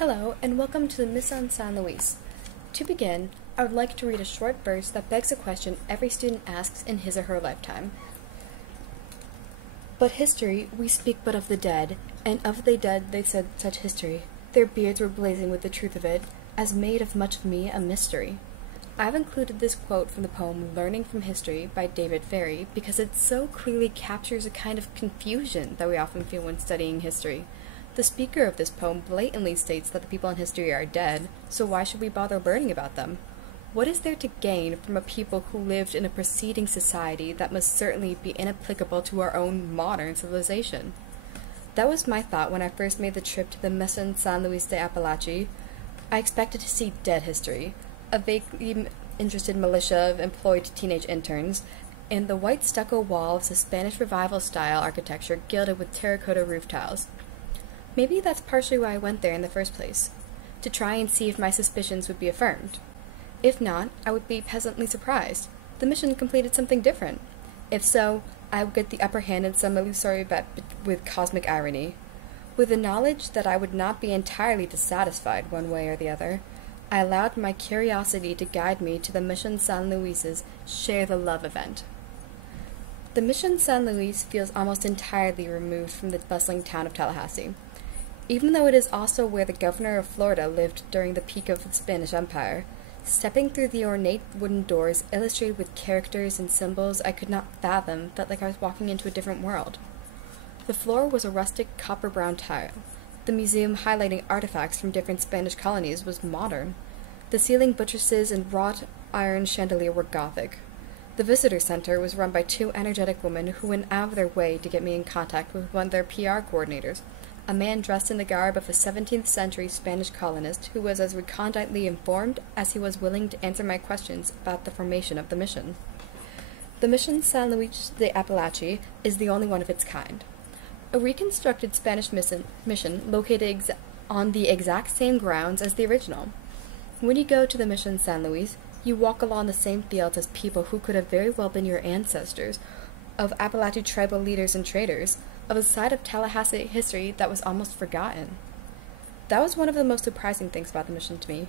Hello, and welcome to the Mission San Luis. To begin, I would like to read a short verse that begs a question every student asks in his or her lifetime. But history, we speak but of the dead, and of the dead they said such history. Their beards were blazing with the truth of it, as made of much of me a mystery. I have included this quote from the poem Learning from History by David Ferry because it so clearly captures a kind of confusion that we often feel when studying history. The speaker of this poem blatantly states that the people in history are dead, so why should we bother learning about them? What is there to gain from a people who lived in a preceding society that must certainly be inapplicable to our own modern civilization? That was my thought when I first made the trip to the Mission San Luis de Apalache. I expected to see dead history, a vaguely interested militia of employed teenage interns, and the white stucco walls of Spanish Revival-style architecture gilded with terracotta roof tiles. Maybe that's partially why I went there in the first place, to try and see if my suspicions would be affirmed. If not, I would be pleasantly surprised. The mission completed something different. If so, I would get the upper hand in some illusory bet with cosmic irony. With the knowledge that I would not be entirely dissatisfied one way or the other, I allowed my curiosity to guide me to the Mission San Luis's Share the Love event. The Mission San Luis feels almost entirely removed from the bustling town of Tallahassee, even though it is also where the governor of Florida lived during the peak of the Spanish Empire. Stepping through the ornate wooden doors illustrated with characters and symbols I could not fathom felt like I was walking into a different world. The floor was a rustic copper-brown tile. The museum, highlighting artifacts from different Spanish colonies, was modern. The ceiling buttresses and wrought iron chandelier were Gothic. The visitor center was run by two energetic women who went out of their way to get me in contact with one of their PR coordinators, a man dressed in the garb of a 17th century Spanish colonist who was as reconditely informed as he was willing to answer my questions about the formation of the mission. The Mission San Luis de Apalache is the only one of its kind. A reconstructed Spanish mission located on the exact same grounds as the original. When you go to the Mission San Luis, you walk along the same fields as people who could have very well been your ancestors, of Appalachian tribal leaders and traders, of a side of Tallahassee history that was almost forgotten. That was one of the most surprising things about the mission to me.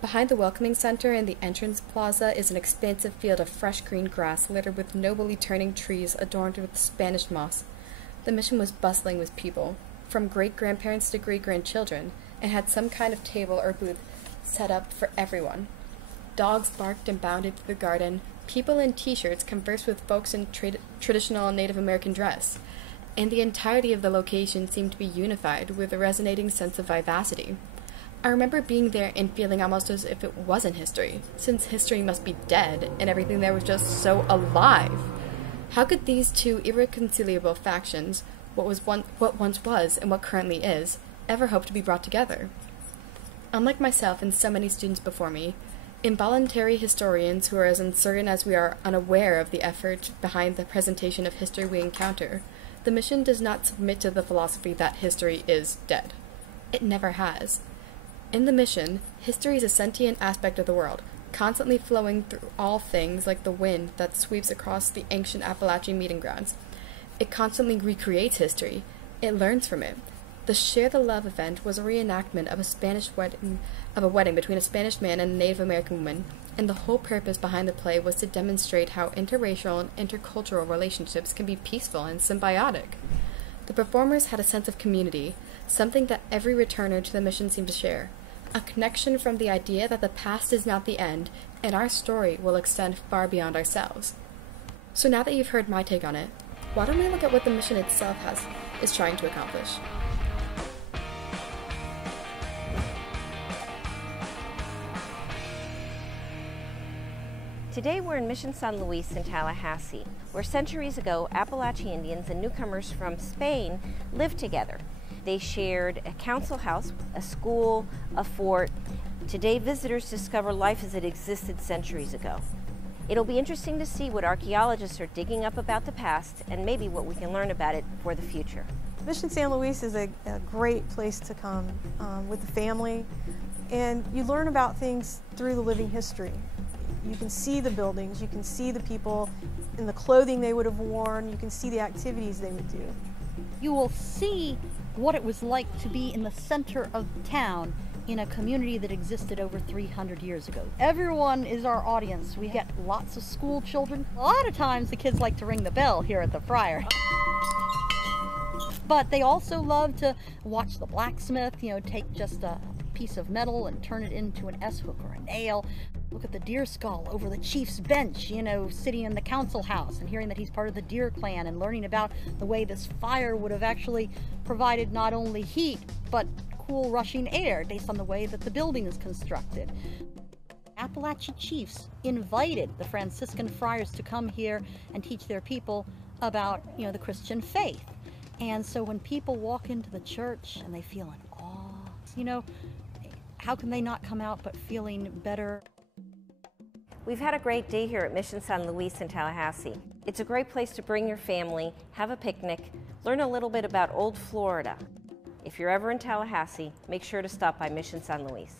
Behind the welcoming center and the entrance plaza is an expansive field of fresh green grass littered with nobly turning trees adorned with Spanish moss. The mission was bustling with people, from great-grandparents to great-grandchildren, and had some kind of table or booth set up for everyone. Dogs barked and bounded through the garden. People in t-shirts conversed with folks in traditional Native American dress, and the entirety of the location seemed to be unified with a resonating sense of vivacity. I remember being there and feeling almost as if it wasn't history, since history must be dead, and everything there was just so alive. How could these two irreconcilable factions, what once was and what currently is, ever hope to be brought together? Unlike myself and so many students before me, involuntary historians who are as uncertain as we are unaware of the effort behind the presentation of history we encounter, the mission does not submit to the philosophy that history is dead. It never has. In the mission, history is a sentient aspect of the world, constantly flowing through all things like the wind that sweeps across the ancient Appalachian meeting grounds. It constantly recreates history. It learns from it. The Share the Love event was a reenactment of a wedding between a Spanish man and a Native American woman, and the whole purpose behind the play was to demonstrate how interracial and intercultural relationships can be peaceful and symbiotic. The performers had a sense of community, something that every returner to the mission seemed to share. A connection from the idea that the past is not the end, and our story will extend far beyond ourselves. So now that you've heard my take on it, why don't we look at what the mission itself is trying to accomplish? Today we're in Mission San Luis in Tallahassee, where centuries ago Appalachian Indians and newcomers from Spain lived together. They shared a council house, a school, a fort. Today visitors discover life as it existed centuries ago. It'll be interesting to see what archaeologists are digging up about the past and maybe what we can learn about it for the future. Mission San Luis is a great place to come with the family, and you learn about things through the living history. You can see the buildings, you can see the people in the clothing they would have worn, you can see the activities they would do. You will see what it was like to be in the center of town in a community that existed over 300 years ago. Everyone is our audience. We get lots of school children. A lot of times the kids like to ring the bell here at the Friar. But they also love to watch the blacksmith, take just a piece of metal and turn it into an S-hook or a nail. Look at the deer skull over the chief's bench, sitting in the council house and hearing that he's part of the deer clan and learning about the way this fire would have actually provided not only heat, but cool rushing air based on the way that the building is constructed. Appalachian chiefs invited the Franciscan friars to come here and teach their people about, the Christian faith. And so when people walk into the church and they feel in awe, how can they not come out but feeling better? We've had a great day here at Mission San Luis in Tallahassee. It's a great place to bring your family, have a picnic, learn a little bit about old Florida. If you're ever in Tallahassee, make sure to stop by Mission San Luis.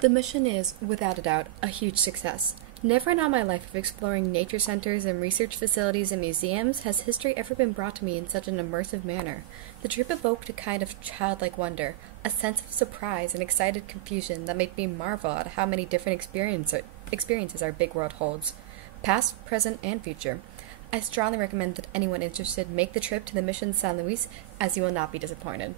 The mission is, without a doubt, a huge success. Never in all my life of exploring nature centers and research facilities and museums has history ever been brought to me in such an immersive manner. The trip evoked a kind of childlike wonder, a sense of surprise and excited confusion that made me marvel at how many different experiences our big world holds, past, present, and future. I strongly recommend that anyone interested make the trip to the Mission San Luis, as you will not be disappointed.